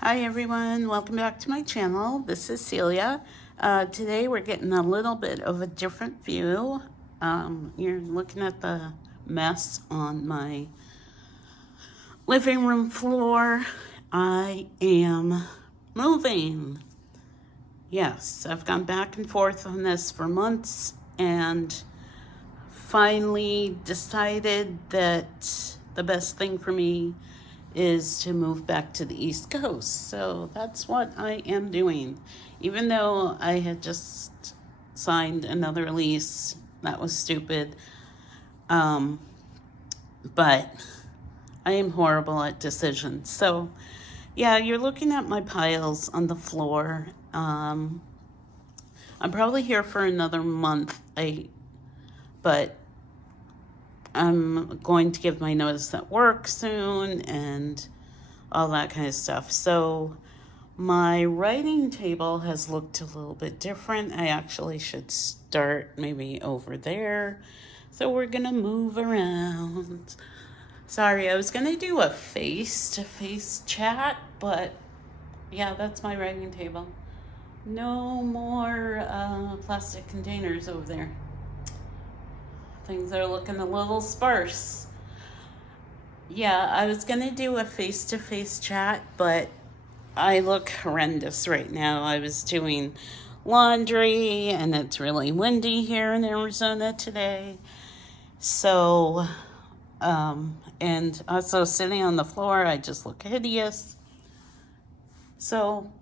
Hi everyone, welcome back to my channel. This is Celia. Today we're getting a little bit of a different view. You're looking at the mess on my living room floor. I am moving. Yes, I've gone back and forth on this for months and finally decided that the best thing for me is to move back to the East Coast. So that's what I am doing. Even though I had just signed another lease, that was stupid. But I am horrible at decisions. So yeah, you're looking at my piles on the floor. I'm probably here for another month. But I'm going to give my notice at work soon and all that kind of stuff. So my writing table has looked a little bit different. I actually should start maybe over there. So we're gonna move around. Sorry, I was gonna do a face-to-face chat, but yeah, that's my writing table. No more plastic containers over there. Things are looking a little sparse. Yeah, I was gonna do a face-to-face chat, but I look horrendous right now. I was doing laundry and it's really windy here in Arizona today. So, and also sitting on the floor, I just look hideous. So,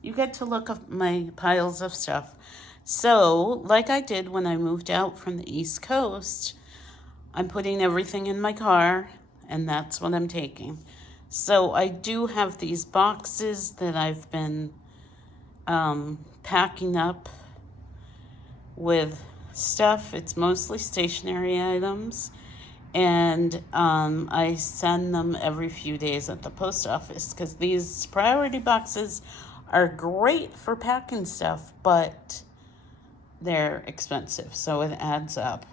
you get to look at my piles of stuff. So, like I did when I moved out from the East Coast, I'm putting everything in my car, and that's what I'm taking. So I do have these boxes that I've been packing up with stuff. It's mostly stationery items, and I send them every few days at the post office because these priority boxes are great for packing stuff, but they're expensive, so it adds up.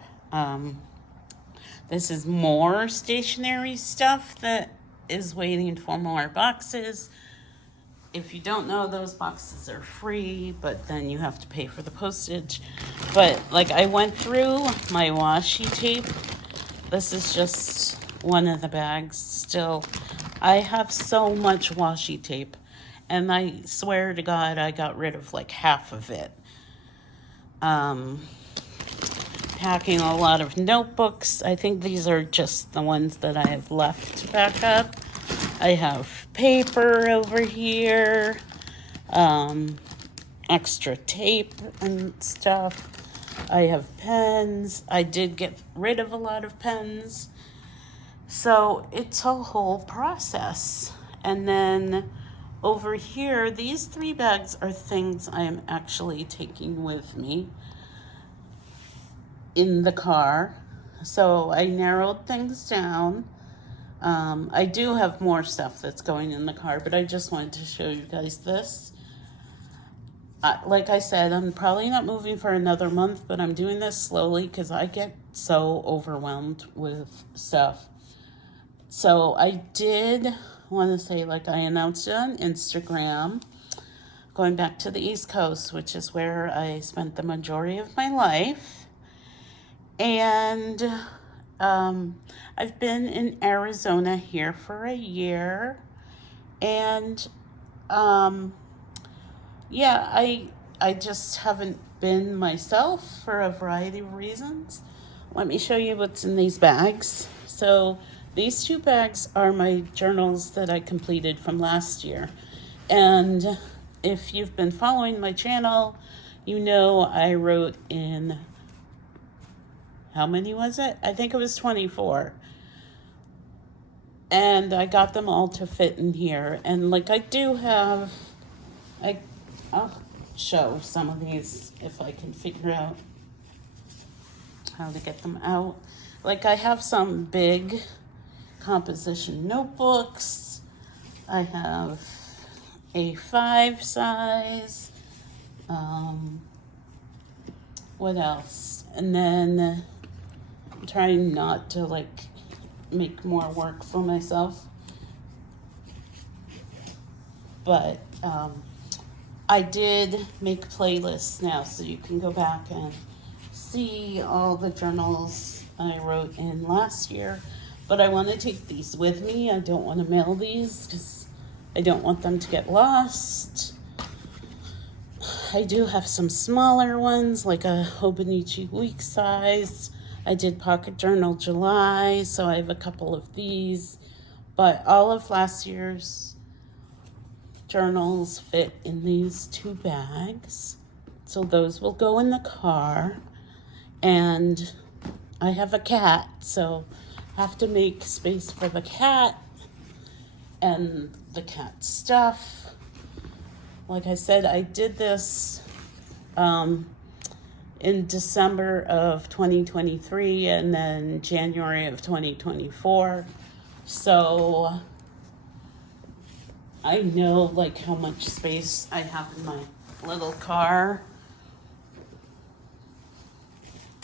This is more stationery stuff that is waiting for more boxes. If you don't know, those boxes are free, but then you have to pay for the postage. But like I went through my washi tape. This is just one of the bags still. I have so much washi tape, and I swear to God, I got rid of like half of it. Packing a lot of notebooks. I think these are just the ones that I have left to pack up. I have paper over here, extra tape and stuff. I have pens. I did get rid of a lot of pens. So it's a whole process. And then over here, these 3 bags are things I am actually taking with me in the car. So I narrowed things down. I do have more stuff that's going in the car, but I just wanted to show you guys this. Like I said, I'm probably not moving for another month, but I'm doing this slowly because I get so overwhelmed with stuff. So I did want to say, like I announced it on Instagram, going back to the East Coast, which is where I spent the majority of my life. And I've been in Arizona here for a year. And yeah, I just haven't been myself for a variety of reasons. Let me show you what's in these bags. So these 2 bags are my journals that I completed from last year. And if you've been following my channel, you know I wrote in, how many was it? I think it was 24. And I got them all to fit in here. And like I do have, I'll show some of these if I can figure out how to get them out. Like I have some big composition notebooks. I have A5 size. What else? And then I'm trying not to like make more work for myself. But I did make playlists now, so you can go back and see all the journals I wrote in last year. But I want to take these with me. I don't want to mail these because I don't want them to get lost. I do have some smaller ones, like a Hobonichi week size. I did Pocket Journal July, so I have a couple of these. But all of last year's journals fit in these 2 bags. So those will go in the car. And I have a cat, so I have to make space for the cat and the cat stuff. Like I said, I did this in December of 2023 and then January of 2024. So I know like how much space I have in my little car.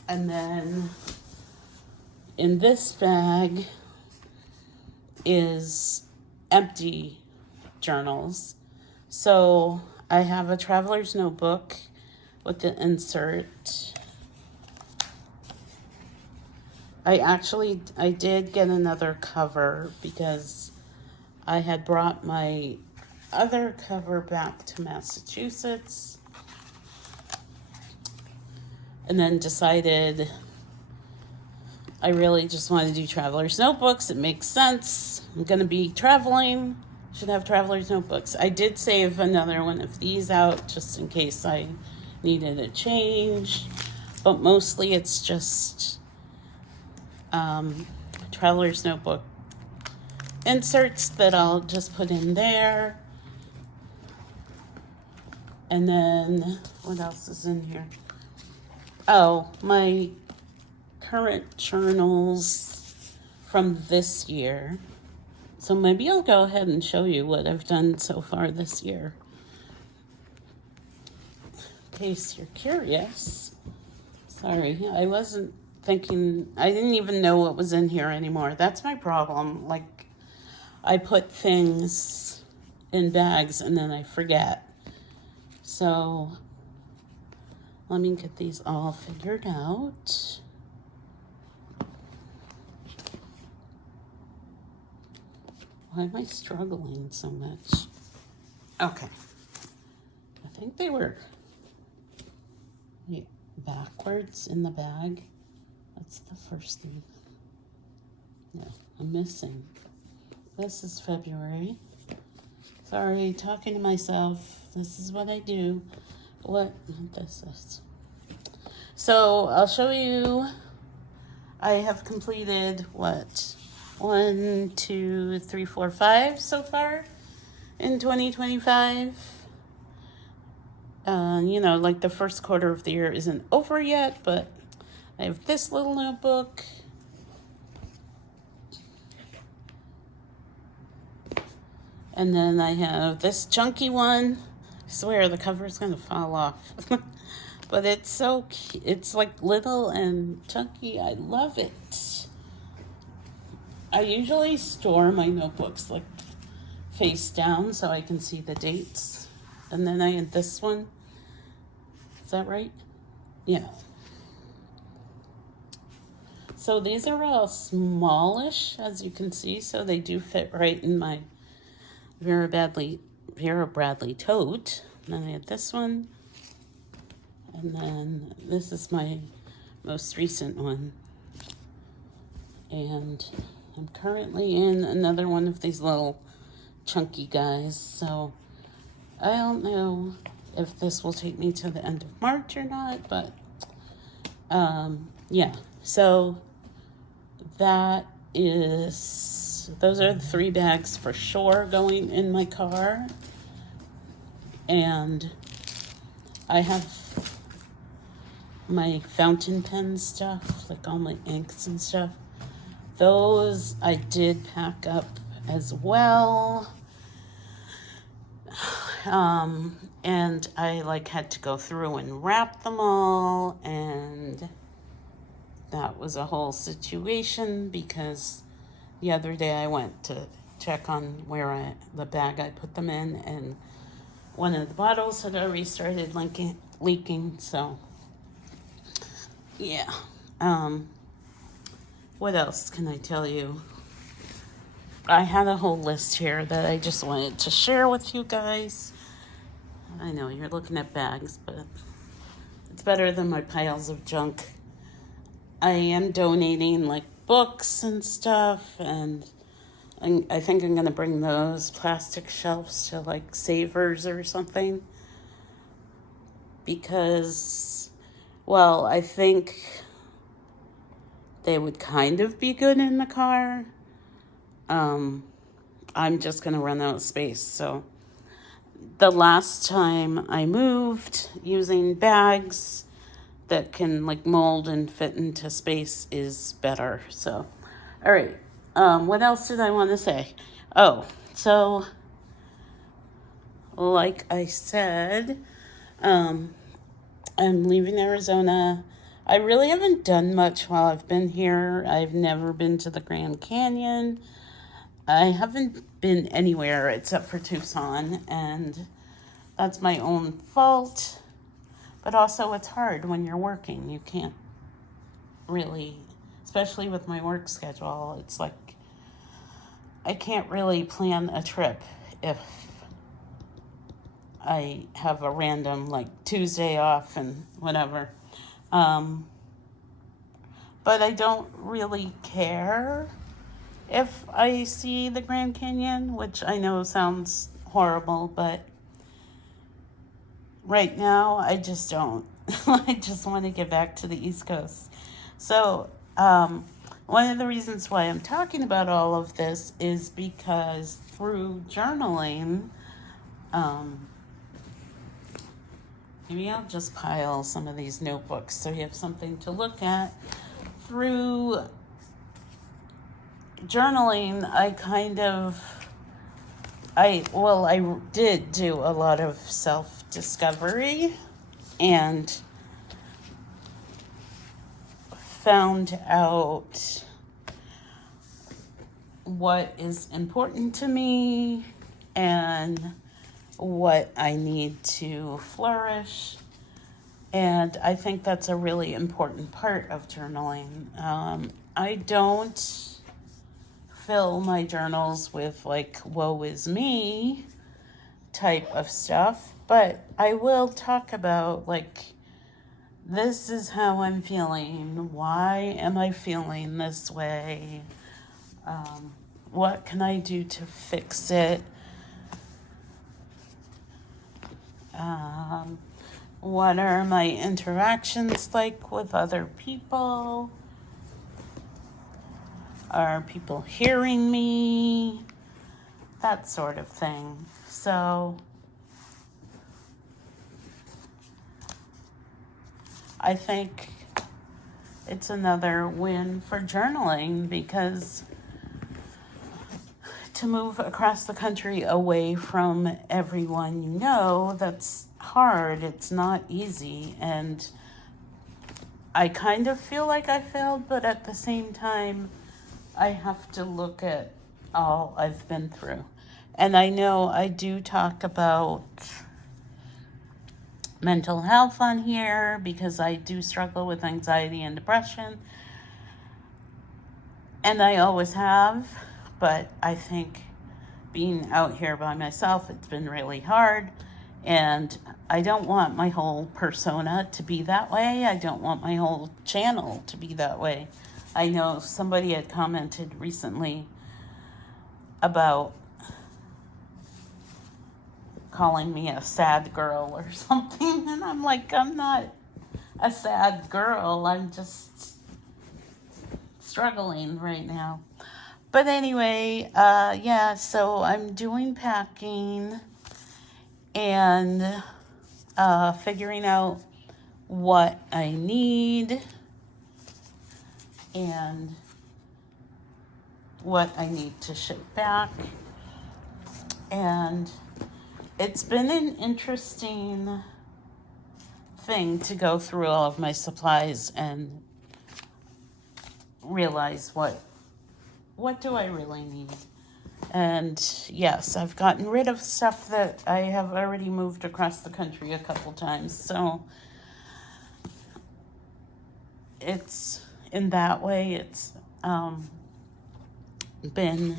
And then in this bag is empty journals. So I have a traveler's notebook with the insert. I did get another cover because I had brought my other cover back to Massachusetts and then decided I really just want to do traveler's notebooks. It makes sense. I'm going to be traveling. Should have traveler's notebooks. I did save another one of these out just in case I needed a change. But mostly it's just traveler's notebook inserts that I'll just put in there. And then what else is in here? Oh, my current journals from this year. So maybe I'll go ahead and show you what I've done so far this year. In case you're curious. Sorry, I wasn't thinking, I didn't even know what was in here anymore. That's my problem. Like, I put things in bags and then I forget. So let me get these all figured out. Why am I struggling so much? Okay. I think they were backwards in the bag. That's the first thing. No, I'm missing. This is February. Sorry, talking to myself. This is what I do. What this is. So I'll show you. I have completed what? 1, 2, 3, 4, 5 so far in 2025. You know, like the first quarter of the year isn't over yet, but I have this little notebook. And then I have this chunky one. I swear the cover's gonna fall off. But it's so cute. It's like little and chunky. I love it. I usually store my notebooks like face down so I can see the dates. And then I had this one. Is that right? Yeah. So these are all smallish, as you can see, so they do fit right in my Vera Bradley tote. And then I had this one. And then this is my most recent one. And I'm currently in another one of these little chunky guys. So I don't know if this will take me to the end of March or not, but yeah. So those are the 3 bags for sure going in my car. And I have my fountain pen stuff, like all my inks and stuff. Those I did pack up as well. And I like had to go through and wrap them all, and that was a whole situation because the other day I went to check on where the bag I put them in, and one of the bottles had already started leaking. So yeah. What else can I tell you? I had a whole list here that I just wanted to share with you guys. I know you're looking at bags, but it's better than my piles of junk. I am donating like books and stuff, and I think I'm going to bring those plastic shelves to like Savers or something, because, well, I think they would kind of be good in the car. I'm just going to run out of space. So the last time I moved, using bags that can like mold and fit into space is better. So, all right. What else did I want to say? Oh, so like I said, I'm leaving Arizona. I really haven't done much while I've been here. I've never been to the Grand Canyon. I haven't been anywhere except for Tucson, and that's my own fault. But also it's hard when you're working. You can't really, especially with my work schedule, it's like I can't really plan a trip if I have a random like Tuesday off and whatever. But I don't really care if I see the Grand Canyon, which I know sounds horrible, but right now I just don't. I just want to get back to the East Coast. So, one of the reasons why I'm talking about all of this is because through journaling, maybe I'll just pile some of these notebooks so you have something to look at. Through journaling, I did do a lot of self-discovery and found out what is important to me and what I need to flourish. And I think that's a really important part of journaling. I don't fill my journals with like woe is me type of stuff, but I will talk about like, this is how I'm feeling. Why am I feeling this way? What can I do to fix it? What are my interactions like with other people? Are people hearing me? That sort of thing. So I think it's another win for journaling, because to move across the country away from everyone you know, that's hard. It's not easy. And I kind of feel like I failed, but at the same time, I have to look at all I've been through. And I know I do talk about mental health on here because I do struggle with anxiety and depression. And I always have, but I think being out here by myself, it's been really hard. And I don't want my whole persona to be that way. I don't want my whole channel to be that way. I know somebody had commented recently about calling me a sad girl or something. And I'm like, I'm not a sad girl. I'm just struggling right now. But anyway, so I'm doing packing and figuring out what I need and what I need to ship back. And it's been an interesting thing to go through all of my supplies and realize what do I really need. And yes, I've gotten rid of stuff that I have already moved across the country a couple times. So it's, in that way, it's been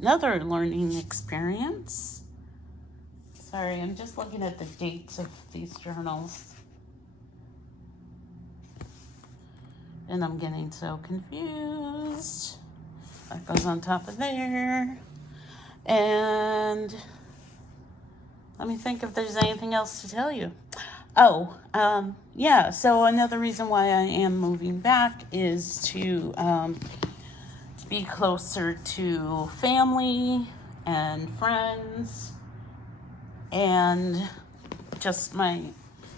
another learning experience. Sorry, I'm just looking at the dates of these journals. And I'm getting so confused. That goes on top of there. And let me think if there's anything else to tell you. Oh, yeah, so another reason why I am moving back is to be closer to family and friends and just my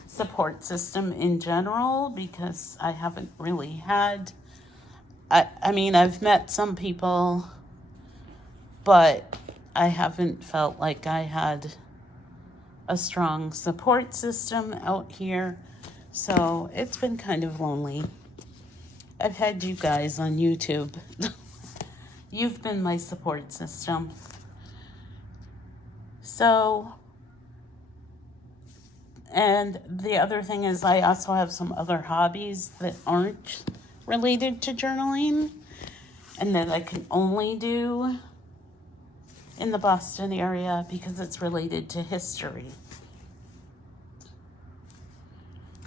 support system in general, because I haven't really had, I mean, I've met some people, but I haven't felt like I had a strong support system out here. So it's been kind of lonely. I've had you guys on YouTube. You've been my support system. So, and the other thing is I also have some other hobbies that aren't related to journaling and that I can only do in the Boston area because it's related to history.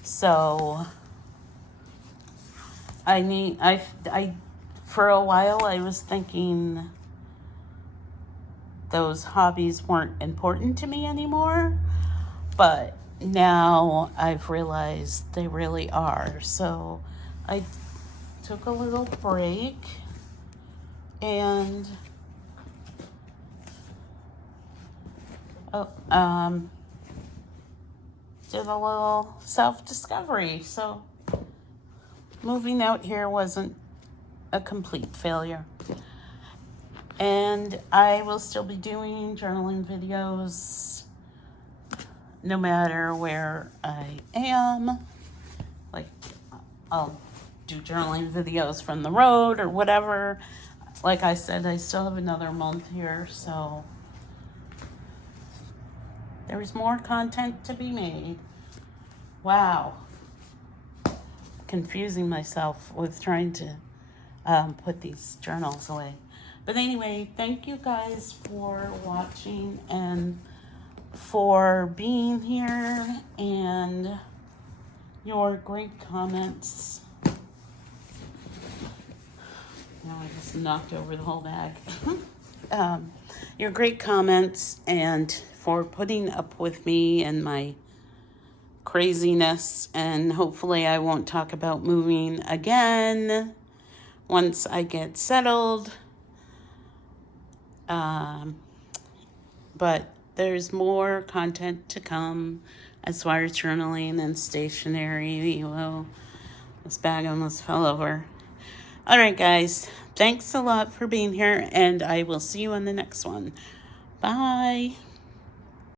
So I for a while I was thinking those hobbies weren't important to me anymore, but now I've realized they really are. So I took a little break and did a little self-discovery. So moving out here wasn't a complete failure. And I will still be doing journaling videos no matter where I am. Like, I'll do journaling videos from the road or whatever. Like I said, I still have another month here, so there's more content to be made. Wow. Confusing myself with trying to put these journals away. But anyway, thank you guys for watching and for being here and your great comments. Now I just knocked over the whole bag. Your great comments and for putting up with me and my craziness, and hopefully I won't talk about moving again once I get settled. But there's more content to come as far as journaling and stationery. Well, this bag almost fell over. All right, guys. Thanks a lot for being here, and I will see you on the next one. Bye.